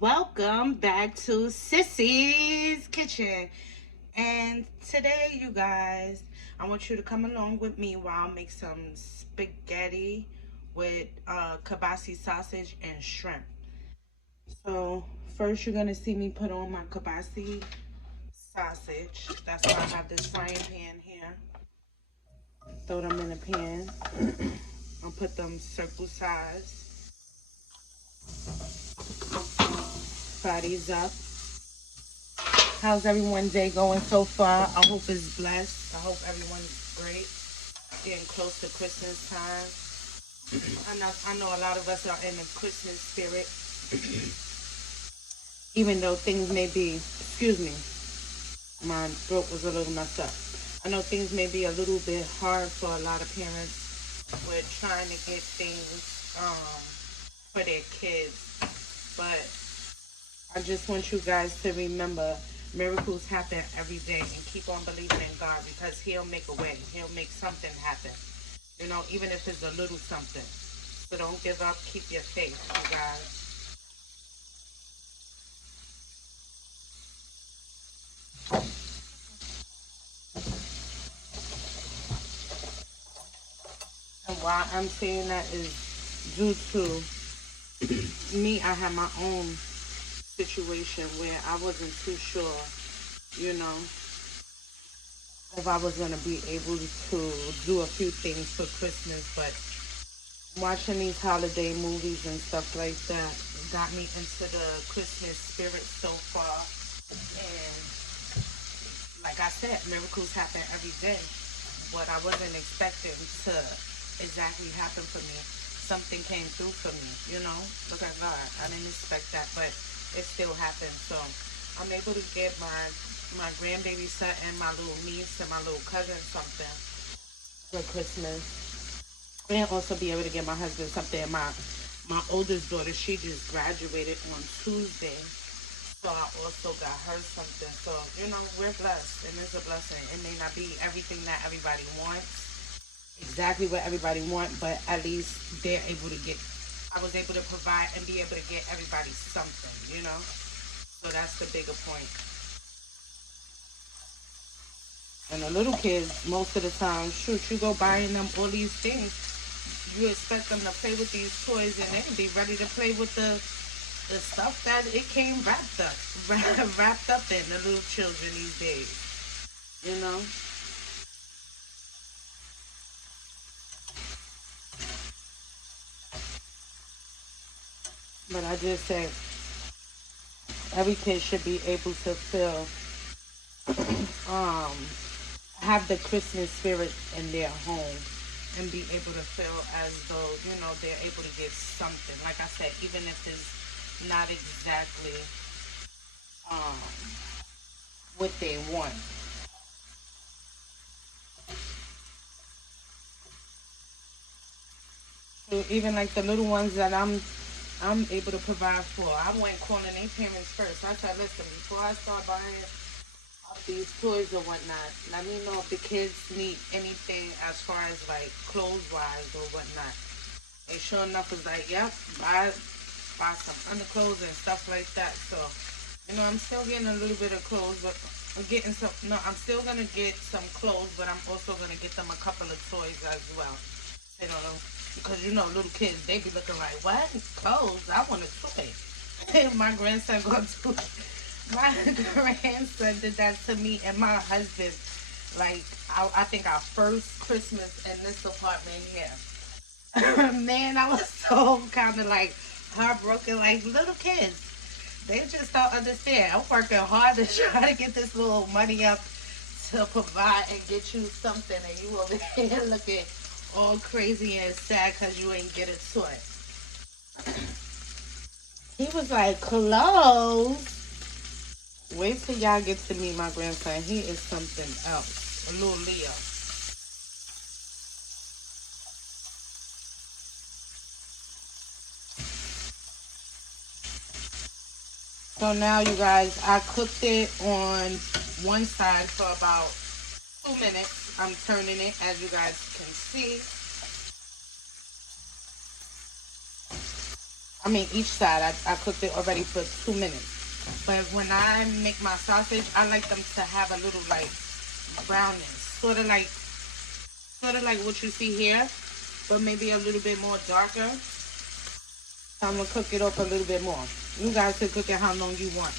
Welcome back to Sissy's Kitchen. And today, you guys, I want you to come along with me while I make some spaghetti with kibasi sausage and shrimp. So, first, you're going to see me put on my kibasi sausage. That's why I have this frying pan here. Throw them in a pan. I'll put them circle size. Fry these up. How's everyone's day going so far? I hope it's blessed. I hope everyone's great. Getting close to Christmas time. I know a lot of us are in the Christmas spirit, even though things may be, excuse me, my throat was a little messed up. I know things may be a little bit hard for a lot of parents. We're trying to get things for their kids, but I just want you guys to remember miracles happen every day and keep on believing in God because He'll make a way. He'll make something happen. Even if it's a little something. So don't give up. Keep your faith, you guys. And why I'm saying that is due to me. I had my own situation where I wasn't too sure, you know, if I was going to be able to do a few things for Christmas, but watching these holiday movies and stuff like that got me into the Christmas spirit so far. And like I said, miracles happen every day. What I wasn't expecting to exactly happen for me, something came through for me. Look at God. I didn't expect that, but it still happened. So I'm able to get my grandbaby son and my little niece and my little cousin something for Christmas. And also be able to get my husband something. My oldest daughter, she just graduated on Tuesday. So I also got her something. So, we're blessed and it's a blessing. It may not be everything that everybody wants, exactly what everybody wants, but at least they're able to get, I was able to provide and be able to get everybody something. So that's the bigger point. And the little kids, most of the time, shoot, you go buying them all these things. You expect them to play with these toys and they can be ready to play with the stuff that it came wrapped up, wrapped up in the little children these days. You know. But I just say every kid should be able to feel, um, have the Christmas spirit in their home and be able to feel as though they're able to get something. Like I said, even if it's not exactly um, what they want. So even like the little ones that I'm able to provide for. I went calling their parents first. I said, listen, before I start buying all these toys or whatnot, let me know if the kids need anything as far as like clothes wise or whatnot. And sure enough was like, yep, buy some underclothes and stuff like that. So, I'm still getting a little bit of clothes, but I'm getting some, no, I'm still going to get some clothes, but I'm also going to get them a couple of toys as well. You know, because little kids, they be looking like, what? Clothes? I want a toy. My grandson go to, my grandson did that to me and my husband. Like, I think our first Christmas in this apartment here. Man, I was so kind of like heartbroken, like little kids. They just don't understand. I'm working hard to try to get this little money up to provide and get you something, and you over here looking all crazy and sad because you ain't get a toy. He was like, clothes. Wait till y'all get to meet my grandson. He is something else. A little Leo. So now, you guys, I cooked it on one side for about 2 minutes. I'm turning it, as you guys can see. I mean, each side, I cooked it already for 2 minutes. But when I make my sausage, I like them to have a little like brownness, sort of like what you see here, but maybe a little bit more darker. So I'm gonna cook it up a little bit more. You guys can cook it how long you want.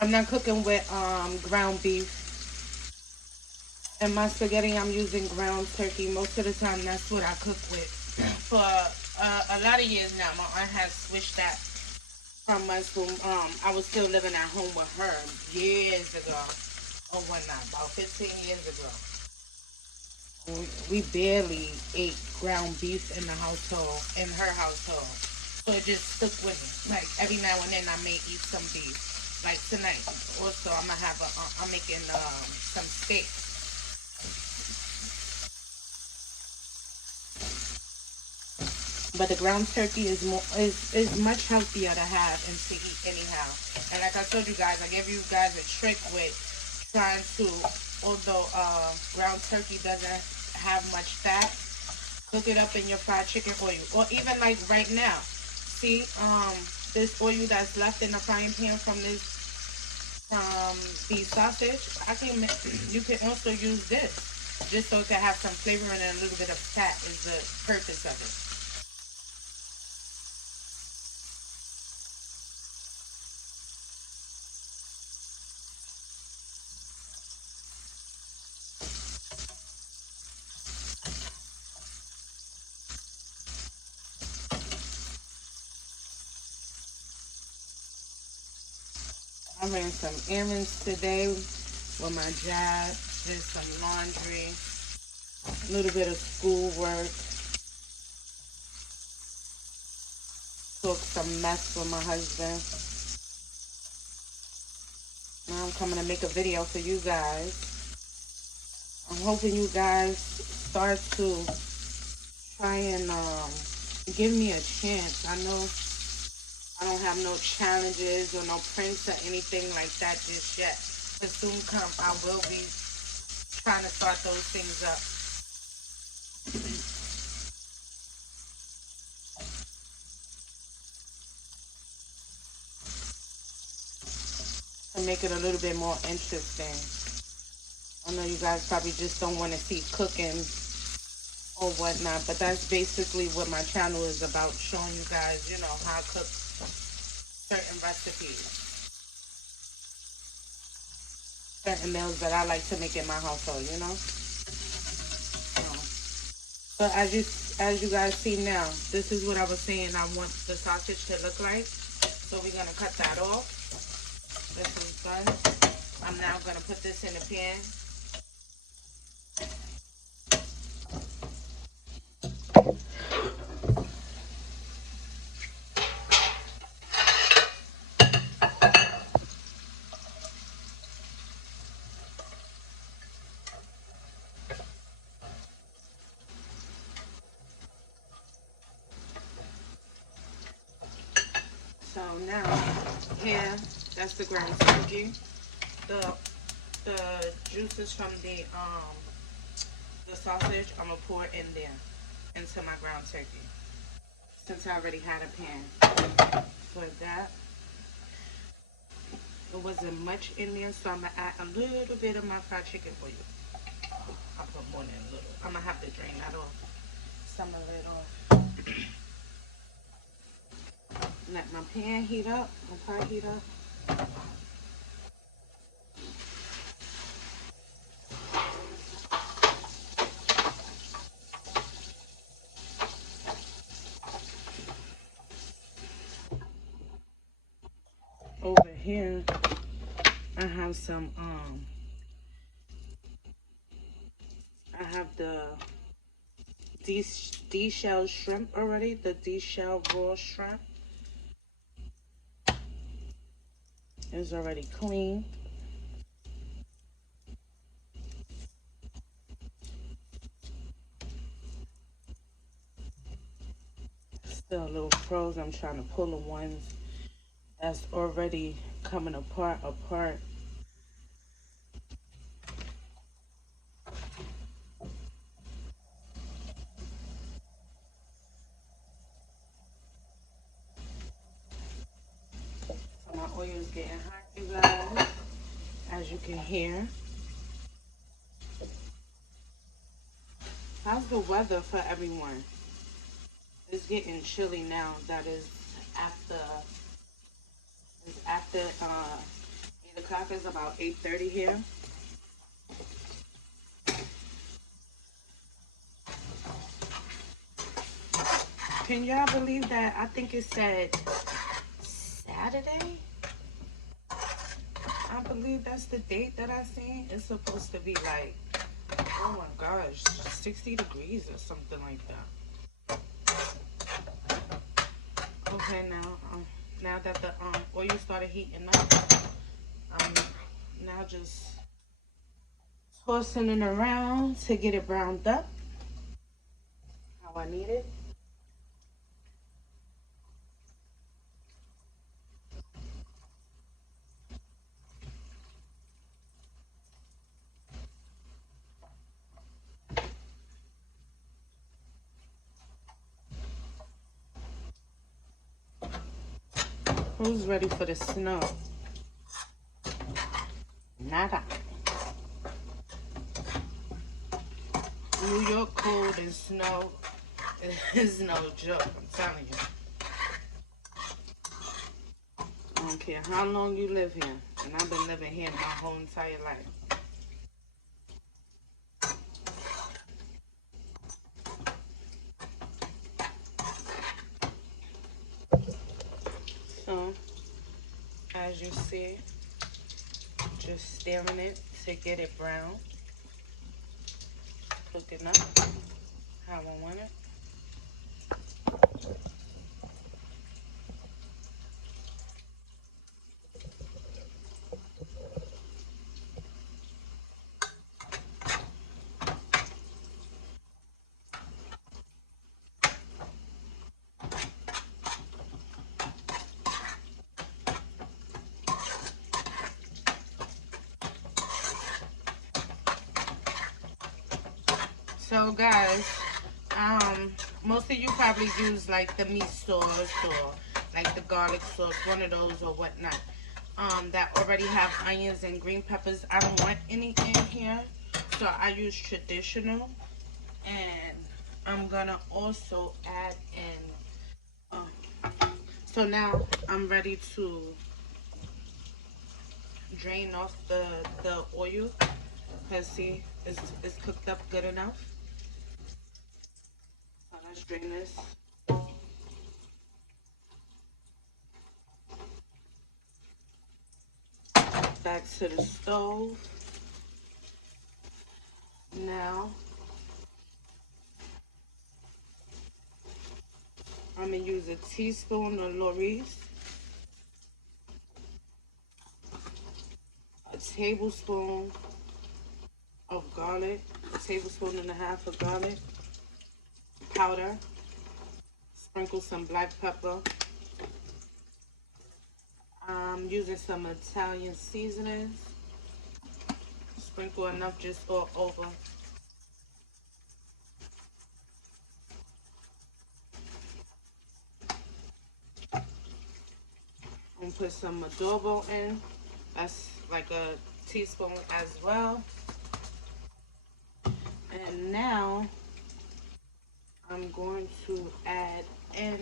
I'm not cooking with ground beef. And my spaghetti, I'm using ground turkey. Most of the time, that's what I cook with. For a lot of years now, my aunt has switched that from us when I was still living at home with her years ago. Or whatnot, about 15 years ago. We barely ate ground beef in the household, in her household. So it just stuck with me. Like every now and then I may eat some beef. Like tonight, also I'm making some steak. But the ground turkey is much healthier to have and to eat anyhow. And like I told you guys, I gave you guys a trick with trying to, although ground turkey doesn't have much fat, cook it up in your fried chicken oil. Or even like right now, see this oil that's left in the frying pan from the sausage. You can also use this just so it can have some flavor and a little bit of fat is the purpose of it. I ran some errands today with my job, did some laundry, a little bit of schoolwork, took some mess with my husband. Now I'm coming to make a video for you guys. I'm hoping you guys start to try and give me a chance. I know I don't have no challenges or no prints or anything like that just yet. But soon come, I will be trying to start those things up. To make it a little bit more interesting. I know you guys probably just don't want to see cooking or whatnot, but that's basically what my channel is about, showing you guys, how I cook certain recipes, certain meals that I like to make in my household. But as you guys see now, this is what I was saying I want the sausage to look like. So we're gonna cut that off. This is done. I'm now gonna put this in the pan. So now here, that's the ground turkey. The the juices from the sausage, I'm gonna pour in there into my ground turkey. Since I already had a pan for that, it wasn't much in there, so I'm gonna add a little bit of my fried chicken oil. I'll put more than a little. I'm gonna have to drain that off, some of it off. Let my pan heat up, my pot heat up. Over here, I have I have the de-shelled shrimp already, the de-shelled raw shrimp is already clean. Still a little frozen. I'm trying to pull the ones that's already coming apart. So my oil is getting hot, you guys, as you can hear. How's the weather for everyone? It's getting chilly now. That is after it's after 8 o'clock. It's about 8:30 here. Can y'all believe that? I think it said Saturday. I believe that's the date that I seen. It's supposed to be like, oh my gosh, 60 degrees or something like that. Okay, now that the oil started heating up, I'm now just tossing it around to get it browned up how I need it. Who's ready for the snow? Nada. New York cold and snow is no joke, I'm telling you. I don't care how long you live here, and I've been living here my whole entire life. So, as you see, just stirring it to get it brown. Cooking up how I want it. So guys, most of you probably use like the meat sauce or like the garlic sauce, one of those or whatnot. That already have onions and green peppers. I don't want any in here, so I use traditional. And I'm gonna also add in. So now I'm ready to drain off the oil. Cause see, it's cooked up good enough. So let's drain this. Back to the stove. Now I'm gonna use a teaspoon of Lorry's, a tablespoon of garlic, a tablespoon and a half of garlic powder, sprinkle some black pepper. I'm using some Italian seasonings, sprinkle enough just all over. I'm gonna put some adobo in, that's like a teaspoon as well. And now I'm going to add in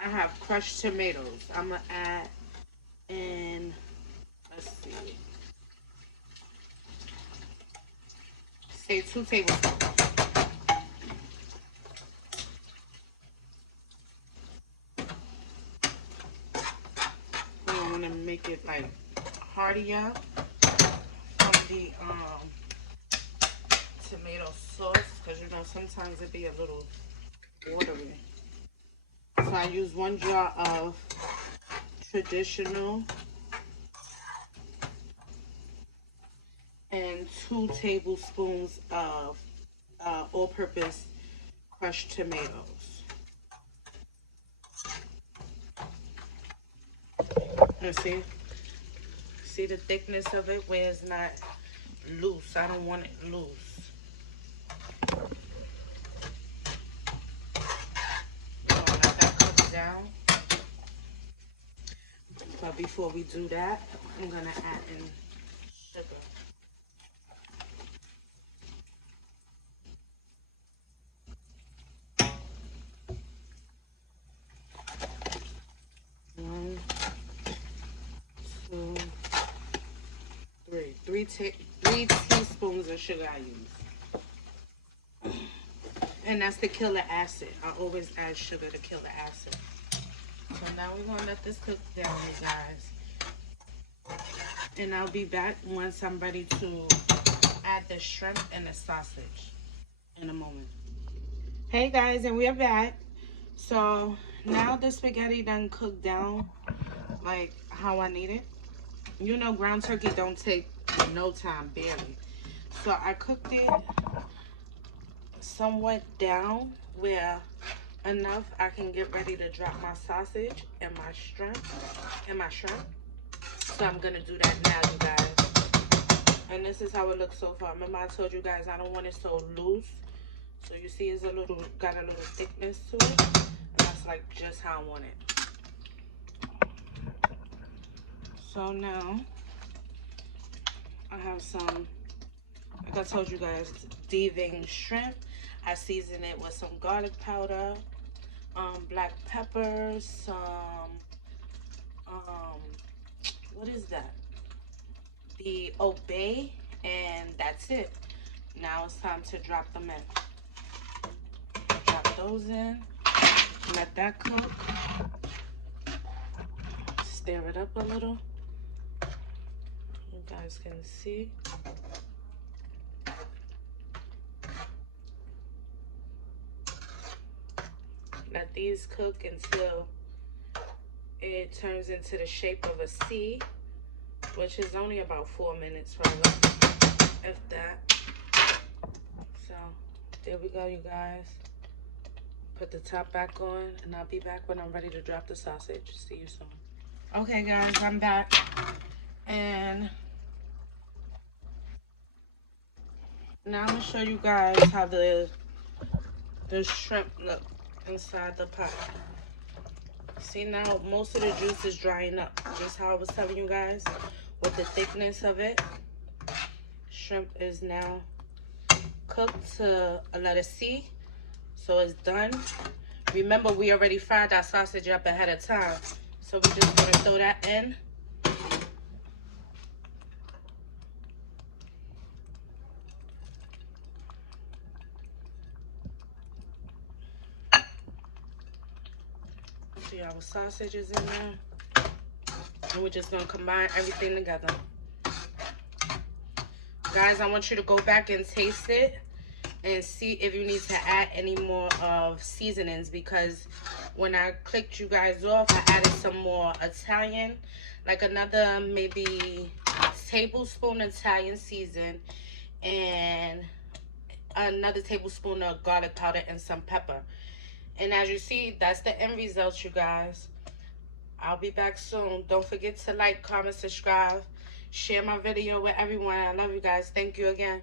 I have crushed tomatoes. I'm gonna add in, let's see, say 2 tablespoons. We don't want to make it like heartier from the tomato sauce, because you know sometimes it be a little watery. So I use 1 jar of traditional and 2 tablespoons of all-purpose crushed tomatoes. Let's see the thickness of it where it's not loose. I don't want it loose. We're gonna let that cook down. But before we do that, I'm gonna add in sugar. One, two, three. Three teaspoons of sugar I use. And that's to kill the acid. I always add sugar to kill the acid. So now we're gonna let this cook down, you guys. And I'll be back once I'm ready to add the shrimp and the sausage in a moment. Hey guys, and we're back. So now the spaghetti done cooked down like how I need it. You know, ground turkey don't take no time, barely. So I cooked it somewhat down where enough I can get ready to drop my sausage and my shrimp. So I'm gonna do that now, you guys. And this is how it looks so far. Remember I told you guys I don't want it so loose. So you see it's got a little thickness to it. And that's like just how I want it. So now I have some, like I told you guys, deveined shrimp. I season it with some garlic powder, black peppers, some, what is that? The Old Bay, and that's it. Now it's time to drop them in. Drop those in, let that cook. Stir it up a little. You guys can see. Let these cook until it turns into the shape of a C, which is only about 4 minutes probably, if that. So there we go, you guys. Put the top back on, and I'll be back when I'm ready to drop the sausage. See you soon. Okay guys, I'm back, and now I'm gonna show you guys how the shrimp look inside the pot. See, now most of the juice is drying up, just how I was telling you guys with the thickness of it. Shrimp is now cooked to a letter C, so it's done. Remember, we already fried our sausage up ahead of time, so we're just gonna throw that in. See, our sausage is in there. And we're just gonna combine everything together. Guys, I want you to go back and taste it and see if you need to add any more of seasonings, because when I clicked you guys off, I added some more Italian, like another maybe tablespoon Italian season and another tablespoon of garlic powder and some pepper. And as you see, that's the end result, you guys. I'll be back soon. Don't forget to like, comment, subscribe, share my video with everyone. I love you guys. Thank you again.